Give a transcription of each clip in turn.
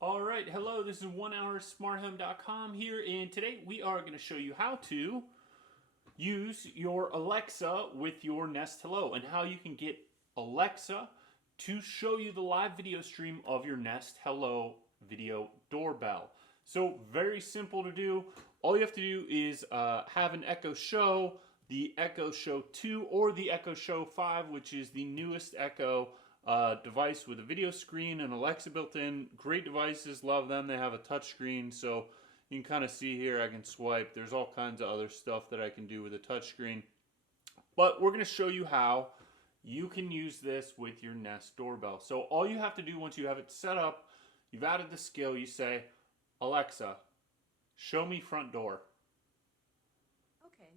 All right, hello, this is 1hoursmarthome.com here, and today we are going to show you how to use your Alexa with your Nest Hello and how you can get Alexa to show you the live video stream of your Nest Hello video doorbell. So very simple to do. All you have to do is have an Echo Show, the Echo Show 2 or the Echo Show 5, which is the newest Echo device with a video screen and Alexa built in. Great devices, love them. They have a touch screen, so you can kind of see here I can swipe. There's all kinds of other stuff that I can do with a touch screen. But we're going to show you how you can use this with your Nest doorbell. So all you have to do once you have it set up, you've added the skill, you say, Alexa, show me front door. Okay.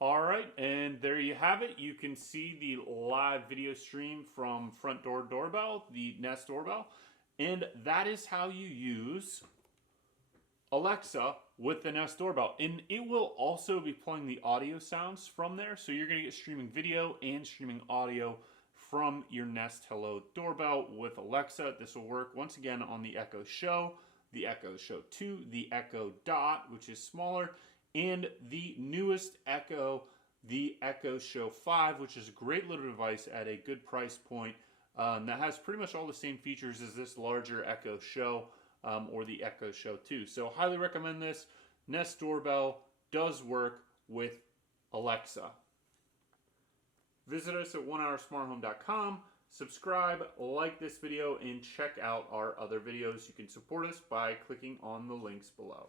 All right, and there you have it. You can see the live video stream from Front Door Doorbell, the Nest doorbell, and that is how you use Alexa with the Nest doorbell. And it will also be playing the audio sounds from there, so you're going to get streaming video and streaming audio from your Nest Hello Doorbell with Alexa. This will work once again on the Echo Show, the Echo Show 2, the Echo Dot, which is smaller, and the newest Echo, the Echo Show 5, which is a great little device at a good price point that has pretty much all the same features as this larger Echo Show or the Echo Show 2. So highly recommend this. Nest Doorbell does work with Alexa. Visit us at onehoursmarthome.com. Subscribe, like this video, and check out our other videos. You can support us by clicking on the links below.